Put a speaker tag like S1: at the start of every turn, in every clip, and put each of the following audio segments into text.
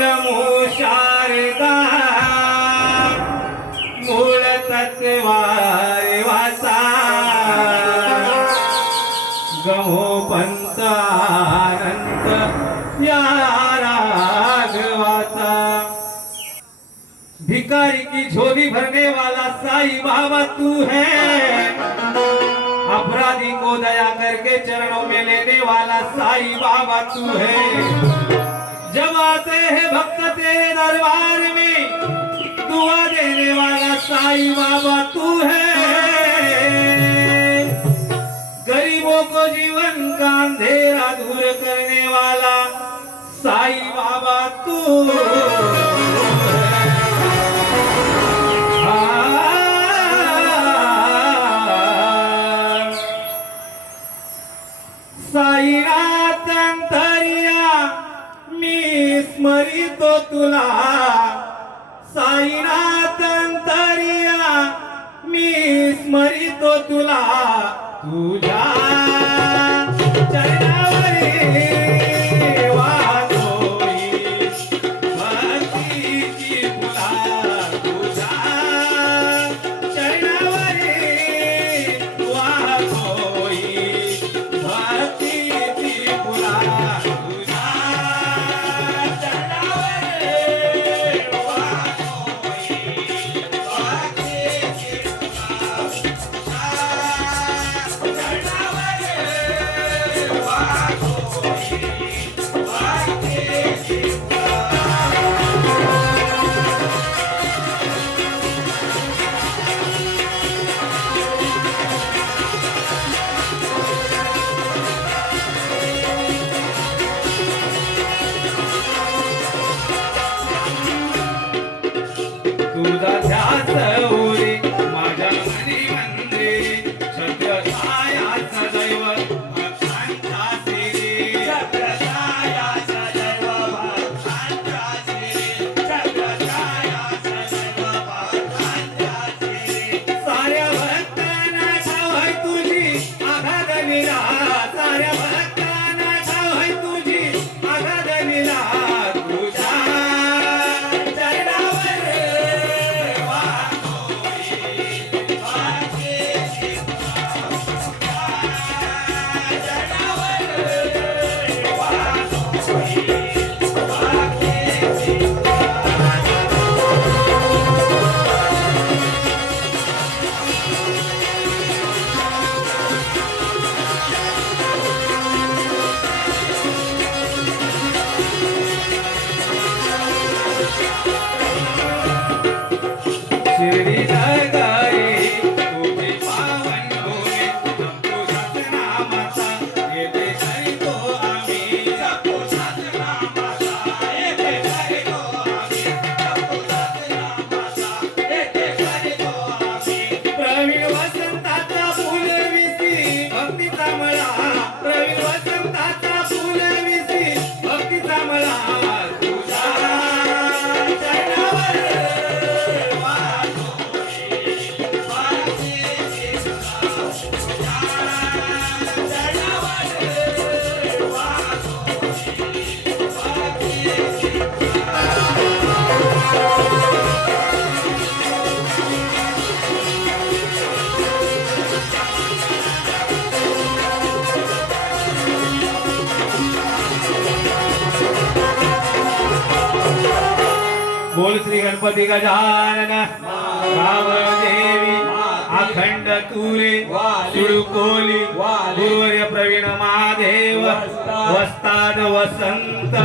S1: नमो शारदा। मूळ तत्वारे वाचा। गहो पंत या राघवाचा भिकारी की झोली भरने वाला साई बाबा तू है। अपराधी को दया करके चरणों में लेने वाला साई बाबा तू है। जब आते हैं भक्त तेरे दरबार में दुआ देने वाला साई बाबा तू है गरीबों को जीवन का अंधेरा दूर करने वाला साई बाबा तू है। बोल श्री गणपती गजानन देवी अखंड तुरे सुडकोली गुरुवर्य प्रवीण महादेव वस्ताद वसंत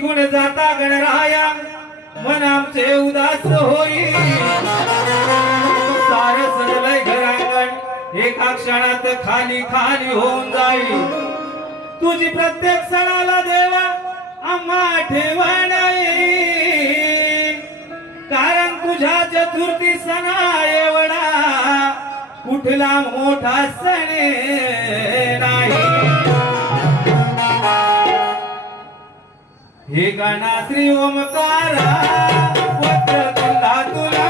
S1: निघून जाता गणराया. मन आमचे उदास होईल घरांगण एका क्षणात खाली खाली होऊन जाई. तुझी प्रत्येक सणाला देवा आम्हा ठेवा नाही कारण तुझ्या चतुर्थी सणा एवढा कुठला मोठा सणे हे गणा श्री ओमकारा वज्र तुला तुला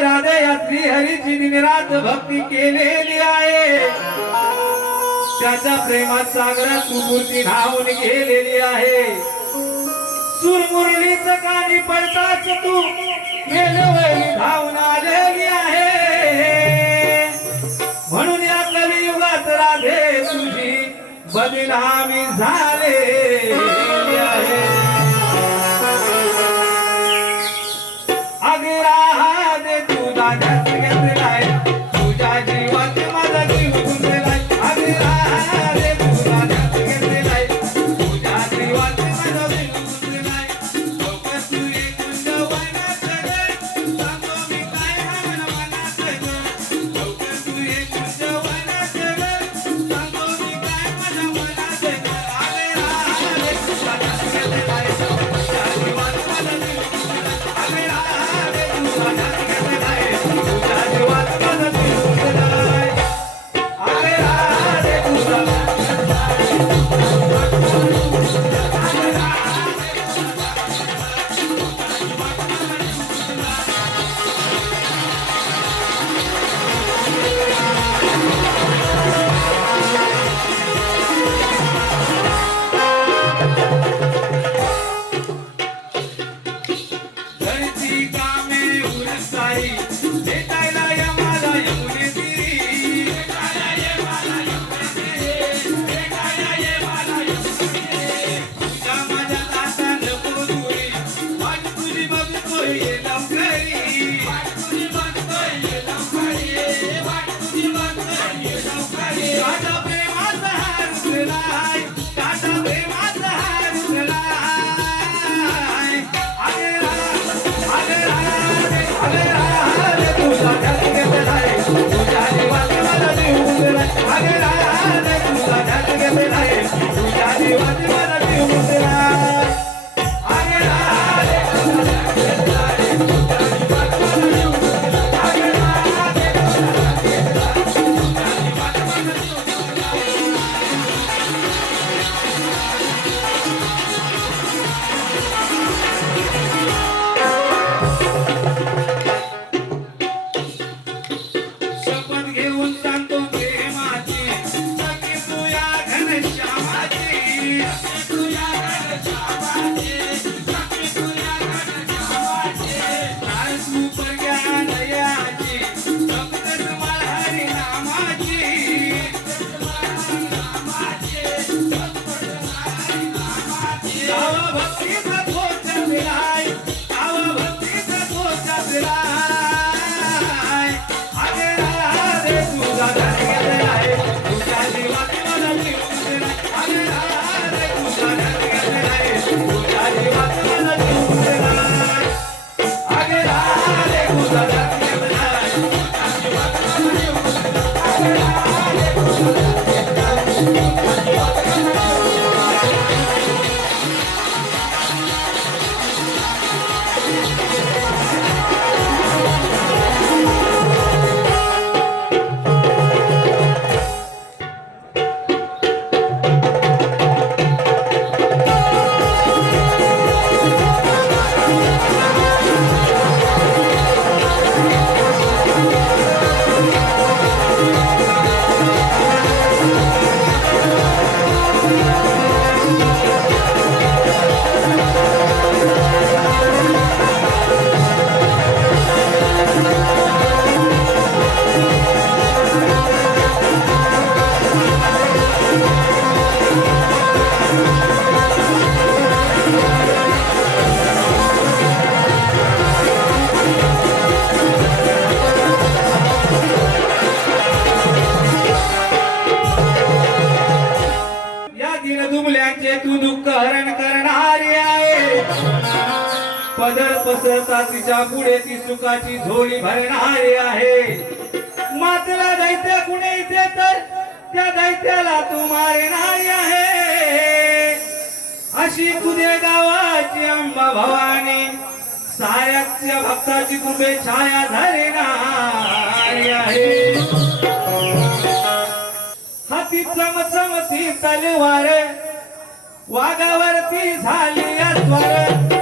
S1: राधया श्रीहरीची निरात भक्ती केलेली आहे. त्याच्या प्रेमात सागरात कुबूरची धावून गेलेली आहे. सुरमुरलीच काही पडताच तू मेलवळी धावून आलेली आहे. म्हणून या कलियुगात राधे तुझी बदनामी झाले आहे. अगरा Yes, again. पाण्याची झोळी भरणारी आहे. मातेला दैत्य कुणी इथे तर त्या दैत्याला तू मारणारी आहे. अशी तुझे गावाची अंबा भवानी साऱ्याच्या भक्ताची कृपे छाया धरणारी आहे. हाती चमचमती तलवार वाघावरती झाली अस्वर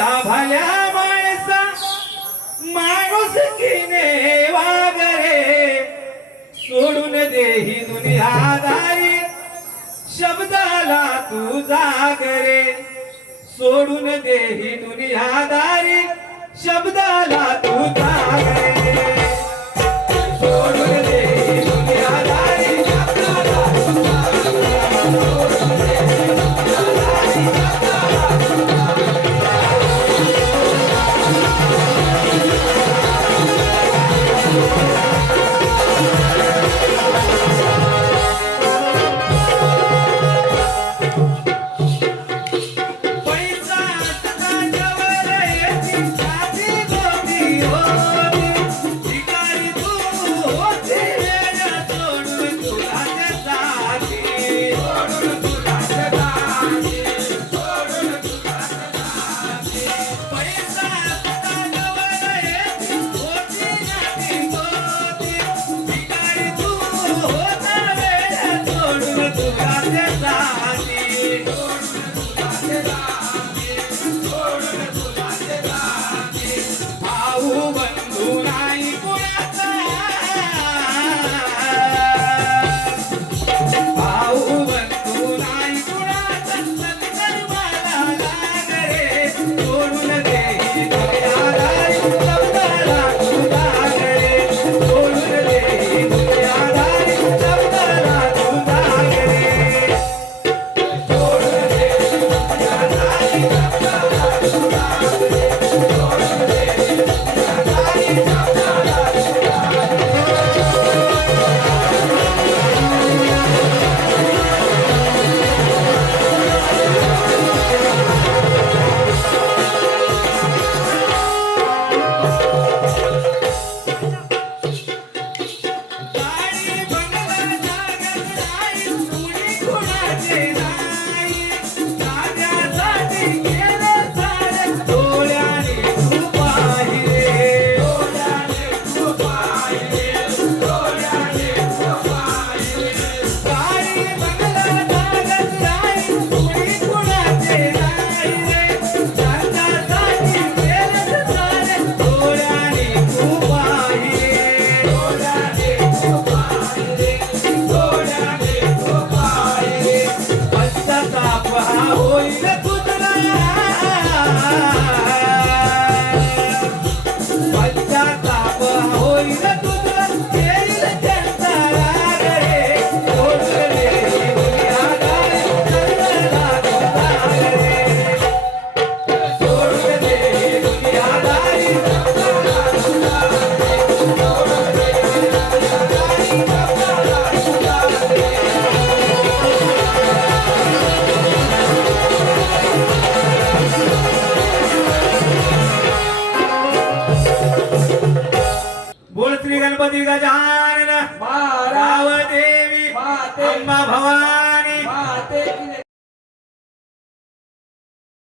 S1: त्या भल्या माणसा माणूस किने वागरे. सोडून देही दुनियादारी शब्दाला तू जागरे. सोडून देही दुनियादारी शब्दाला तू जागरे.